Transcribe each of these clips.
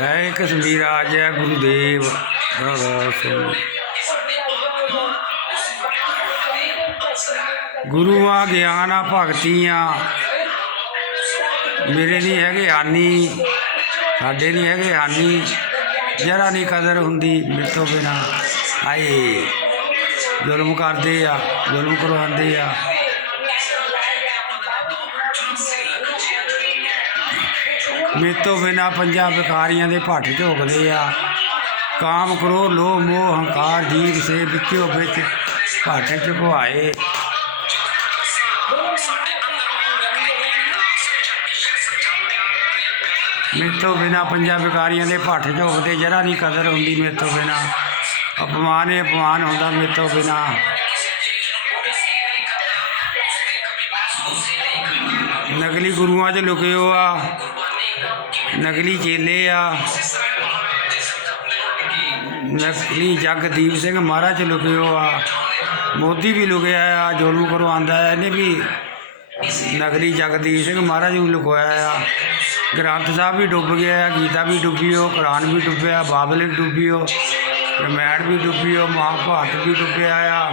ਹੈ ਕਸ਼ਮੀਰਾ ਜੈ ਗੁਰੂਦੇਵ ਦਾਦਾ ਸਿੰਘ ਗੁਰੂਆਂ ਗਿਆਨਾ ਭਗਤੀਆਂ। ਮੇਰੇ ਨਹੀਂ ਹੈਗੇ ਹਾਨੀ, ਸਾਡੇ ਨਹੀਂ ਹੈਗੇ ਹਾਨੀ। ਜਰਾ ਨਹੀਂ ਕਦਰ ਹੁੰਦੀ ਮੇਰੇ ਤੋਂ ਬਿਨਾ। ਆਏ, ਜ਼ੁਲਮ ਕਰਦੇ ਆ, ਜ਼ੁਲਮ ਕਰਵਾਉਂਦੇ ਆ। ਮੇਰੇ ਤੋਂ ਬਿਨਾ ਪੰਜਾਂ ਵਿਕਾਰੀਆਂ ਦੇ ਭੱਠ ਝੋਕਦੇ ਆ। ਕਾਮ ਕਰੋ, ਲੋਭ, ਮੋਹ, ਹੰਕਾਰ ਜੀਵ ਸੇ ਵਿੱਚੋਂ ਵਿੱਚ ਭੱਠ ਝੁਕਵਾਏ। ਮੇਰੇ ਤੋਂ ਬਿਨਾ ਪੰਜਾਂ ਵਿਕਾਰੀਆਂ ਦੇ ਭੱਠ ਝੋਕਦੇ, ਜਰਾ ਨਹੀਂ ਕਦਰ ਹੁੰਦੀ ਮੇਰੇ ਤੋਂ ਬਿਨਾ। ਅਪਮਾਨ ਹੀ ਅਪਮਾਨ ਹੁੰਦਾ ਮੇਰੇ ਤੋਂ ਬਿਨਾ। ਨਕਲੀ ਗੁਰੂਆਂ 'ਚ ਲੁਕੇ ਹੋ ਆ। ਨਕਲੀ ਚੇਲੇ ਆ। ਨਕਲੀ ਜਗਦੀਪ ਸਿੰਘ ਮਹਾਰਾਜ ਲੁਕਿਓ ਆ। ਮੋਦੀ ਵੀ ਲੁਕਿਆ ਆ ਜ਼ੁਲਮ ਕਰਵਾਉਂਦਾ ਹੈ, ਇਹਨੇ ਵੀ ਨਕਲੀ ਜਗਦੀਪ ਸਿੰਘ ਮਹਾਰਾਜ ਨੂੰ ਲੁਕਵਾਇਆ ਆ। ਗ੍ਰੰਥ ਸਾਹਿਬ ਵੀ ਡੁੱਬ ਗਿਆ ਆ, ਗੀਤਾ ਵੀ ਡੁੱਬੀ ਹੋ ਕੁਰਾਨ ਵੀ ਡੁੱਬਿਆ, ਬਾਬਲ ਵੀ ਡੁੱਬੀ ਹੋ ਰਮਾਇਣ ਵੀ ਡੁੱਬੀ ਹੋ ਮਹਾਭਾਰਤ ਵੀ ਡੁੱਬਿਆ ਆ।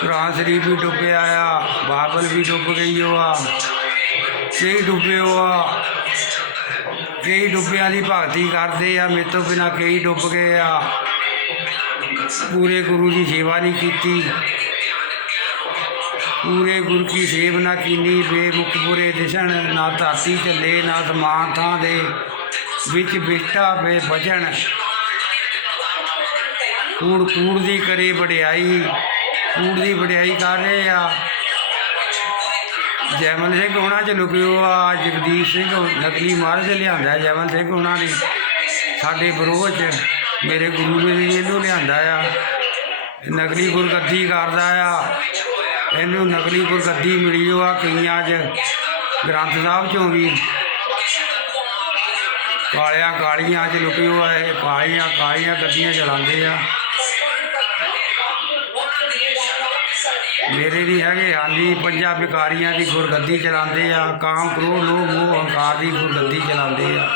ਕੁਰਾਨ ਸ਼ਰੀਫ ਵੀ ਡੁੱਬਿਆ ਆ, ਬਾਬਲ ਵੀ ਡੁੱਬ ਗਈ ਉਹ ਆ। ਕਈ ਡੁੱਬੇ ਉਹ ਆ। ਕਈ ਡੁੱਬਿਆਂ ਦੀ ਭਗਤੀ ਕਰਦੇ ਆ, ਮੇਰੇ ਤੋਂ ਬਿਨਾ ਕਈ ਡੁੱਬ ਗਏ ਆ। ਪੂਰੇ ਗੁਰੂ ਦੀ ਸੇਵਾ ਨਹੀਂ ਕੀਤੀ। ਪੂਰੇ ਗੁਰੂ ਕੀ ਸੇਵ ਨਾ ਕੀਨੀ, ਬੇਮੁਖ ਪੁਰੇ ਦਿਸ਼ਣ, ਨਾ ਧਰਤੀ ਝੱਲੇ, ਨਾ ਸਮਾਨ ਥਾਂ ਦੇ ਵਿੱਚ ਬਿਟਾ ਬੇ ਭਜਣ ਕੂੜ ਕੂੜ ਦੀ ਕਰੇ ਵਡਿਆਈ, ਕੂੜ ਦੀ ਵਡਿਆਈ ਕਰ ਰਹੇ ਆ। ਜੈਮਲ ਸਿੰਘ ਉਹਨਾਂ ਚ ਲੁਕਿਓ ਆ ਜਗਦੀਸ਼ ਸਿੰਘ ਨਕਲੀ ਮਹਾਰਾਜ ਲਿਆਂਦਾ ਜੈਮਲ ਸਿੰਘ ਉਹਨਾਂ ਨੇ। ਸਾਡੇ ਵਿਰੋਧ ਚ ਮੇਰੇ ਗੁਰੂ ਨੇ ਵੀ ਇਹਨੂੰ ਲਿਆਂਦਾ ਆ। ਨਕਲੀ ਗੁਰਗੱਦੀ ਕਰਦਾ ਆ। ਇਹਨੂੰ ਨਕਲੀ ਗੁਰਗੱਦੀ ਮਿਲੀ ਓ ਆ ਕਈਆਂ ਚ। ਗ੍ਰੰਥ ਸਾਹਿਬ ਚੋਂ ਵੀ ਕਾਲਿਆਂ ਕਾਲੀਆਂ ਚ ਲੁਕਿਓ ਆ, ਇਹ ਕਾਲੀਆਂ ਕਾਲੀਆਂ ਗੱਦੀਆਂ ਚਲਾਉਂਦੇ ਆ। ਮੇਰੇ ਵੀ ਹੈਗੇ ਹਾਲੀ ਪੰਜਾਂ ਵਿਕਾਰੀਆਂ ਦੀ ਗੁਰਗੱਦੀ ਚਲਾਉਂਦੇ ਆ, ਕਾਮ ਕ੍ਰੋਧ, ਲੋਭ, ਮੋਹ ਹੰਕਾਰ ਦੀ ਗੁਰਗੱਦੀ ਚਲਾਉਂਦੇ ਆ।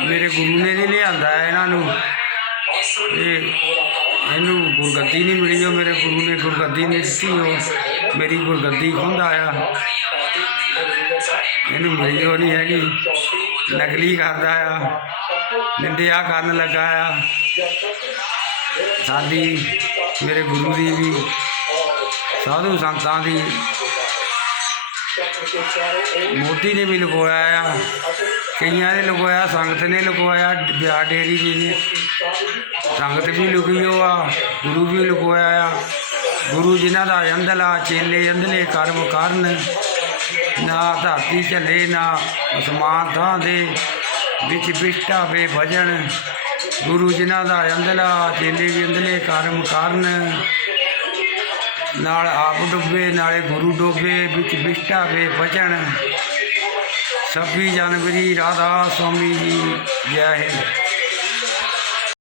ਮੇਰੇ ਗੁਰੂ ਨੇ ਨਹੀਂ ਲਿਆਂਦਾ ਇਹਨਾਂ ਨੂੰ। ਇਹ ਇਹਨੂੰ ਗੁਰਗੱਦੀ ਨਹੀਂ ਮਿਲੀ ਉਹ ਮੇਰੇ ਗੁਰੂ ਨੇ ਗੁਰਗੱਦੀ ਨਹੀਂ ਦਿੱਤੀ, ਉਹ ਮੇਰੀ ਗੁਰਗੱਦੀ ਖੁੰਦਾ ਆ ਇਹਨੂੰ ਮਿਲੀ ਉਹ ਨਹੀਂ ਹੈਗੀ। ਨਕਲੀ ਕਰਦਾ ਆ। ਨਿੰਦਿਆ ਕਰਨ ਲੱਗਾ ਆ। ਸਾਡੀ ਮੇਰੇ ਗੁਰੂ ਦੀ ਵੀ, ਸਾਧੂ ਸੰਤਾਂ ਦੀ ਮੋਦੀ ਨੇ ਵੀ ਲਗਵਾਇਆ ਆ। ਕਈਆਂ ਨੇ ਲਗਵਾਇਆ, ਸੰਗਤ ਨੇ ਲਗਵਾਇਆ, ਬਿਆਹ ਡੇਰੀ ਜੀ ਨੇ। ਸੰਗਤ ਵੀ ਲੁਕੀ ਹੋ ਆ, ਗੁਰੂ ਵੀ ਲਗਵਾਇਆ ਆ। ਗੁਰੂ ਜਿਨ੍ਹਾਂ ਦਾ ਅੰਦਲਾ ਚੇਲੇ, ਅੰਧਲੇ ਕਰਮ ਕਰਨ, ਨਾ ਧਰਤੀ ਝੱਲੇ, ਨਾ ਅਸਮਾਨ ਥਾਂ ਦੇ ਵਿੱਚ ਬਿਸ਼ਟਾ ਵੇ ਭਜਨ ਗੁਰੂ ਜਿਨ੍ਹਾਂ ਦਾ ਅੰਦਲਾ ਚੇਲੇ ਵੀ ਅੰਦਲੇ ਕਰਮ ਕਰਨ, ਨਾਲ ਆਪ ਡੁੱਬੇ, ਨਾਲੇ ਗੁਰੂ ਡੁੱਬੇ, ਵਿੱਚ ਬਿਸ਼ਟਾ ਵੇ ਬਚਣ 26 ਜਨਵਰੀ ਰਾਧਾ ਸਵਾਮੀ ਜੀ, ਜੈ ਹਿੰਦ।